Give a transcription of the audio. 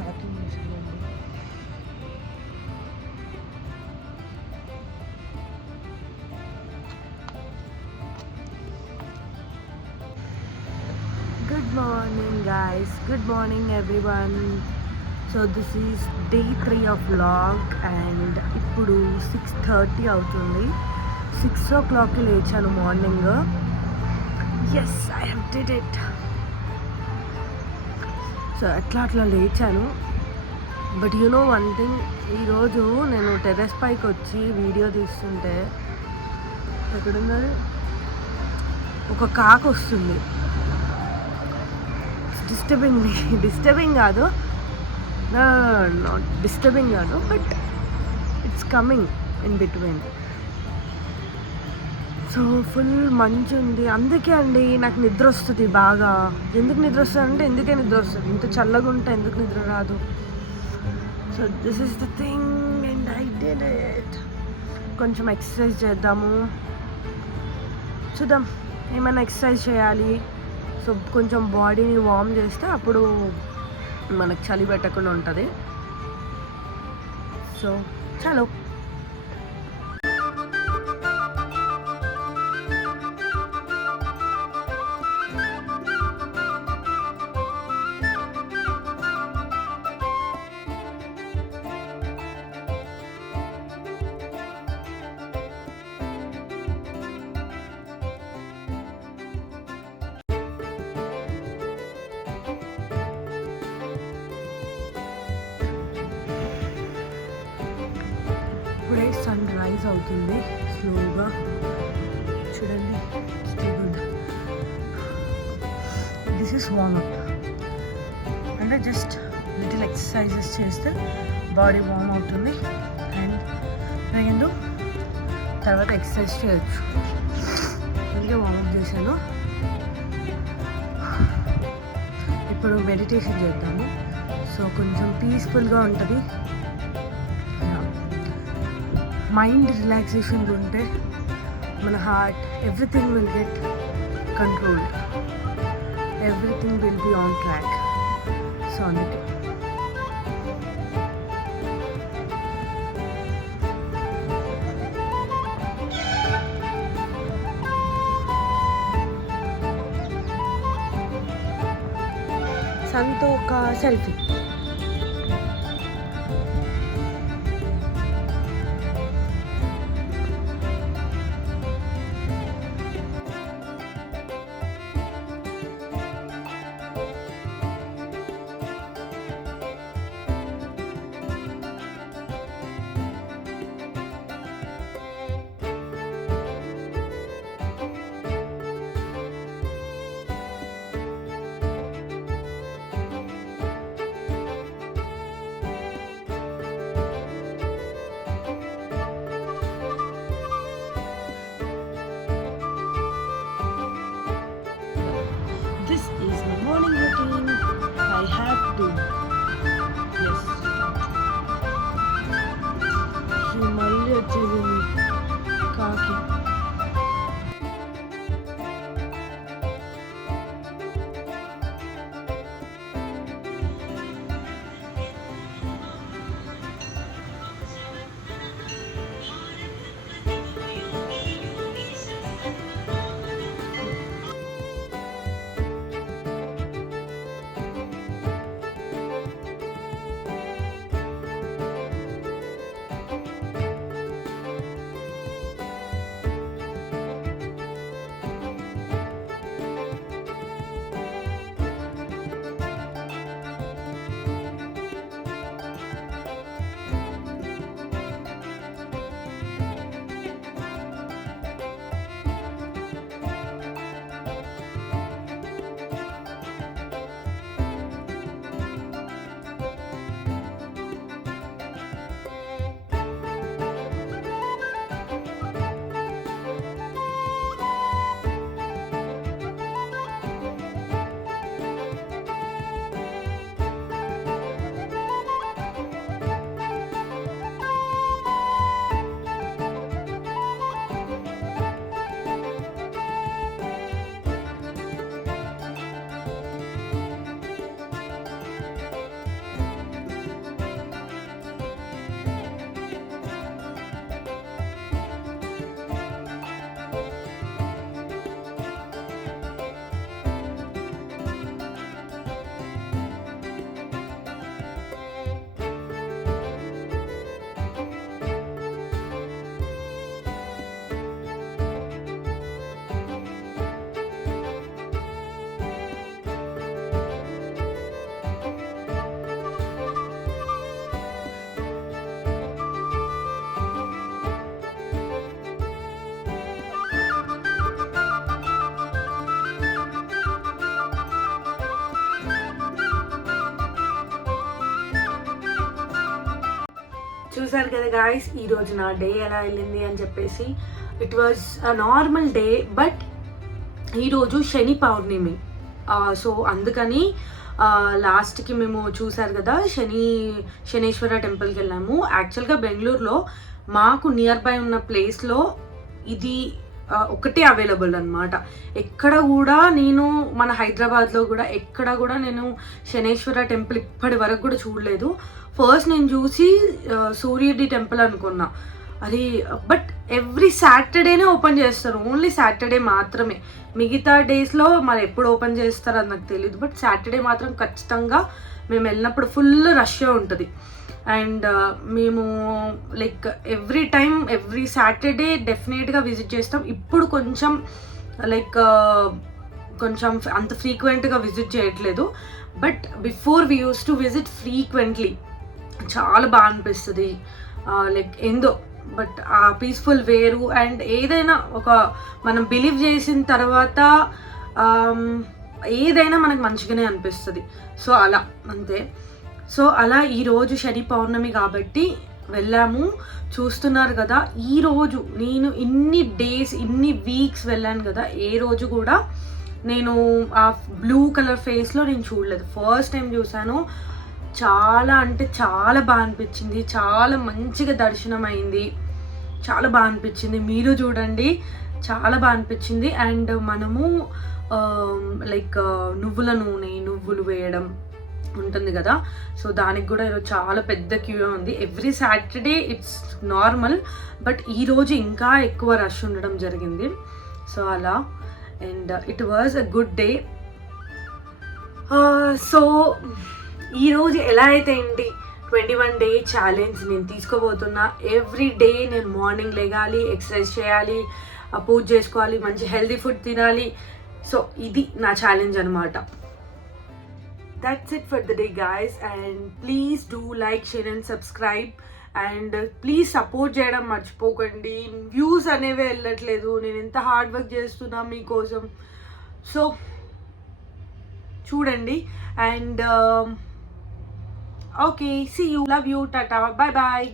స్టార్టింగ్ చేసిందండి. Good morning guys, good morning everyone. So this is day 3 of vlog and ఇప్పుడు 6:30 అవుతుంది. 6 o'clock లేచాను morning. Yes I have did it. So అట్లా లేచాను. But you know one thing, ఈరోజు నేను టెర్రస్ పైకి వచ్చి వీడియో తీస్తుంటే ఎక్కడున్నది ఒక కాకు వస్తుంది. డిస్టర్బింగ్ కాదు, నాట్ డిస్టర్బింగ్ కాదు, but it's coming in between. So full మంచు ఉంది, అందుకే అండి నాకు నిద్ర వస్తుంది బాగా. ఎందుకు నిద్ర వస్తుంది అంటే ఎందుకే నిద్ర వస్తుంది, ఇంత చల్లగా ఉంటే ఎందుకు నిద్ర రాదు. So this is the thing and I did it. కొంచెం ఎక్సర్సైజ్ చేద్దాము, చూద్దాం ఏమైనా ఎక్సర్సైజ్ చేయాలి. సో కొంచెం బాడీని వార్మ్ చేస్తే అప్పుడు మనకు చలి పెట్టకుండా ఉంటుంది. సో చలో. ఇప్పుడే సన్ రైజ్ అవుతుంది స్లోగా, చూడండి. దిస్ ఇస్ వార్మప్, అంటే జస్ట్ లిటిల్ ఎక్సర్సైజెస్ చేస్తే బాడీ వార్మ్ అవుతుంది అండ్ నేను తర్వాత ఎక్సర్సైజ్ చేయొచ్చు. అందుకే వార్మప్ చేశాను. ఇప్పుడు మెడిటేషన్ చేద్దాము. సో కొంచెం పీస్ఫుల్గా ఉంటుంది. మైండ్ రిలాక్సేషన్ ఉంటే మన heart everything will get controlled, everything will be on track. So అందుకే సన్తో ఒక సెల్ఫీ. చూసారు కదా గాయస్, ఈరోజు నా డే ఎలా వెళ్ళింది అని చెప్పేసి. It was a normal day, but ఈరోజు శని పౌర్ణమి. సో అందుకని లాస్ట్కి మేము చూసారు కదా శనేశ్వర టెంపుల్కి వెళ్ళాము. యాక్చువల్గా బెంగళూరులో మాకు నియర్ బై ఉన్న ప్లేస్లో ఇది ఒకటే అవైలబుల్ అనమాట. ఎక్కడ కూడా నేను మన హైదరాబాద్లో కూడా ఎక్కడ కూడా నేను శనేశ్వర టెంపుల్ ఇప్పటి వరకు కూడా చూడలేదు. ఫస్ట్ నేను చూసి సూర్యుడి టెంపుల్ అనుకున్నా అది. బట్ ఎవ్రీ సాటర్డేనే ఓపెన్ చేస్తారు, ఓన్లీ సాటర్డే మాత్రమే. మిగతా డేస్లో మరి ఎప్పుడు ఓపెన్ చేస్తారో అది నాకు తెలియదు. బట్ సాటర్డే మాత్రం ఖచ్చితంగా మేము వెళ్ళినప్పుడు ఫుల్ రష్గా ఉంటుంది. అండ్ మేము లైక్ ఎవ్రీ సాటర్డే డెఫినెట్గా విజిట్ చేస్తాం. ఇప్పుడు కొంచెం లైక్ కొంచెం అంత ఫ్రీక్వెంట్గా విజిట్ చేయట్లేదు. But before we use to visit frequently. చాలా బాగా అనిపిస్తుంది, లైక్ ఏందో. బట్ ఆ పీస్ఫుల్ వేరు. అండ్ ఏదైనా మనం బిలీవ్ చేసిన తర్వాత ఏదైనా మనకు మంచిగానే అనిపిస్తుంది. సో అలా అంతే. సో అలా ఈరోజు శని పౌర్ణమి కాబట్టి వెళ్ళాము. చూస్తున్నారు కదా, ఈరోజు నేను ఇన్ని డేస్ ఇన్ని వీక్స్ వెళ్ళాను కదా, ఏ రోజు కూడా నేను ఆ బ్లూ కలర్ ఫేస్లో నేను చూడలేదు. ఫస్ట్ టైం చూసాను. చాలా అంటే చాలా బాగా అనిపించింది. చాలా మంచిగా దర్శనం అయింది. చాలా బాగా అనిపించింది. మీరు చూడండి, చాలా బాగా అనిపించింది. అండ్ మనము లైక్ నువ్వుల నూనె, నువ్వులు వేయడం ఉంటుంది కదా, సో దానికి కూడా ఈరోజు చాలా పెద్ద క్యూ ఉంది. Every Saturday it's normal, but ఈరోజు ఇంకా ఎక్కువ రష్ ఉండడం జరిగింది. సో అలా. And it was a good day. So ఈరోజు ఎలా అయితే ఏంటి 21 డే ఛాలెంజ్ నేను తీసుకోబోతున్నా. ఎవ్రీ డే నేను మార్నింగ్ లేగాలి, ఎక్సర్సైజ్ చేయాలి, పూజ చేసుకోవాలి, మంచి హెల్దీ ఫుడ్ తినాలి. సో ఇది నా ఛాలెంజ్ అనమాట. That's it for the day, guys, and please do like, share and subscribe, and please support చేయడం మర్చిపోకండి. వ్యూస్ అనేవి వెళ్ళట్లేదు, నేను ఎంత హార్డ్ వర్క్ చేస్తున్నా మీకోసం. సో చూడండి. And okay, see you, love you, tata, bye bye.